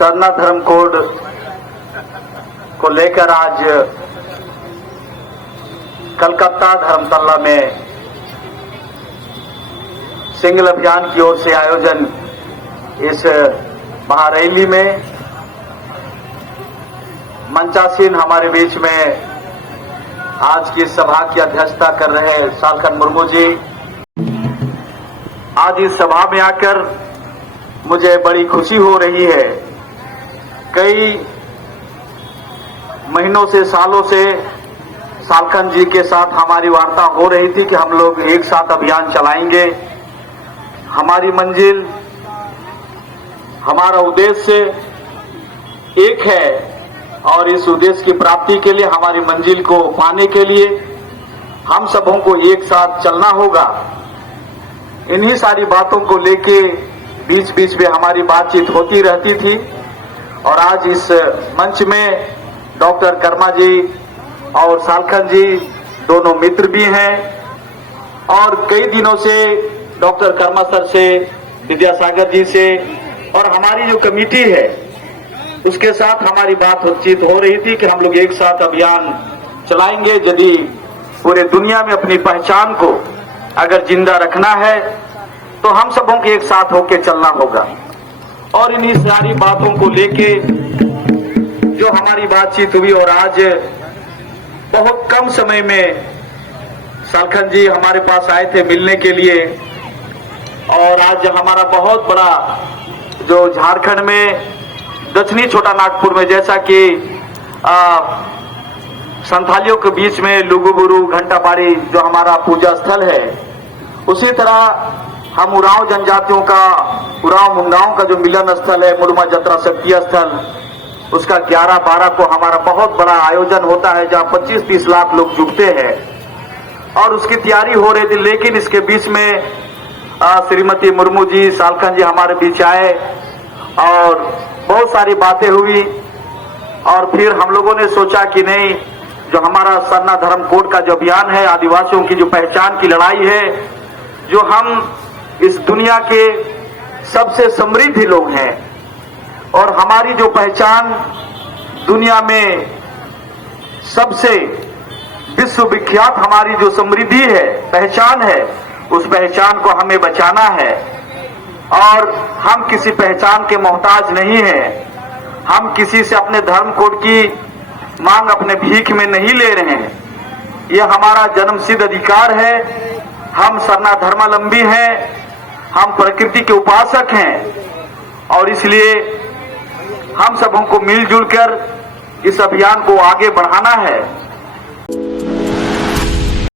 सरना धर्म कोड को लेकर आज कलकत्ता धर्मतला में सिंगल अभियान की ओर से आयोजन इस महारैली में मंचासीन हमारे बीच में आज की सभा की अध्यक्षता कर रहे सालखन मुर्मू जी, आज इस सभा में आकर मुझे बड़ी खुशी हो रही है। कई महीनों से, सालों से सालखन जी के साथ हमारी वार्ता हो रही थी कि हम लोग एक साथ अभियान चलाएंगे। हमारी मंजिल, हमारा उद्देश्य एक है और इस उद्देश्य की प्राप्ति के लिए, हमारी मंजिल को पाने के लिए हम सबों को एक साथ चलना होगा। इन्हीं सारी बातों को लेके बीच बीच में हमारी बातचीत होती रहती थी और आज इस मंच में डॉक्टर कर्मा जी और सालखन जी दोनों मित्र भी हैं और कई दिनों से डॉक्टर कर्मा सर से, विद्यासागर जी से और हमारी जो कमेटी है उसके साथ हमारी बातचीत हो रही थी कि हम लोग एक साथ अभियान चलाएंगे। यदि पूरे दुनिया में अपनी पहचान को अगर जिंदा रखना है तो हम सबों के एक साथ होकर चलना होगा। और इन्हीं सारी बातों को लेके जो हमारी बातचीत हुई और आज बहुत कम समय में सालखन जी हमारे पास आए थे मिलने के लिए और आज हमारा बहुत बड़ा जो झारखंड में दक्षिणी छोटा नागपुर में, जैसा कि संथालियों के बीच में लुगुबुरु घंटाबाड़ी जो हमारा पूजा स्थल है, उसी तरह हम उरांव जनजातियों का, उरांव मुंडाओं का जो मिलन स्थल है मुड़मा जतरा शक्ति स्थल, उसका 11-12 को हमारा बहुत बड़ा आयोजन होता है जहां 25-30 लाख लोग जुटते हैं और उसकी तैयारी हो रही थी। लेकिन इसके बीच में श्रीमती मुर्मू जी, सालखन जी हमारे बीच आए और बहुत सारी बातें हुई और फिर हम लोगों ने सोचा कि नहीं, जो हमारा सरना धर्म कोड का जो अभियान है, आदिवासियों की जो पहचान की लड़ाई है, जो हम इस दुनिया के सबसे समृद्ध लोग हैं और हमारी जो पहचान दुनिया में सबसे विश्वविख्यात हमारी जो समृद्धि है, पहचान है, उस पहचान को हमें बचाना है और हम किसी पहचान के मोहताज नहीं हैं। हम किसी से अपने धर्म कोड की मांग अपने भीख में नहीं ले रहे हैं। यह हमारा जन्मसिद्ध अधिकार है। हम सरना धर्मावलंबी हैं, हम प्रकृति के उपासक हैं और इसलिए हम सबों को मिलजुल कर इस अभियान को आगे बढ़ाना है।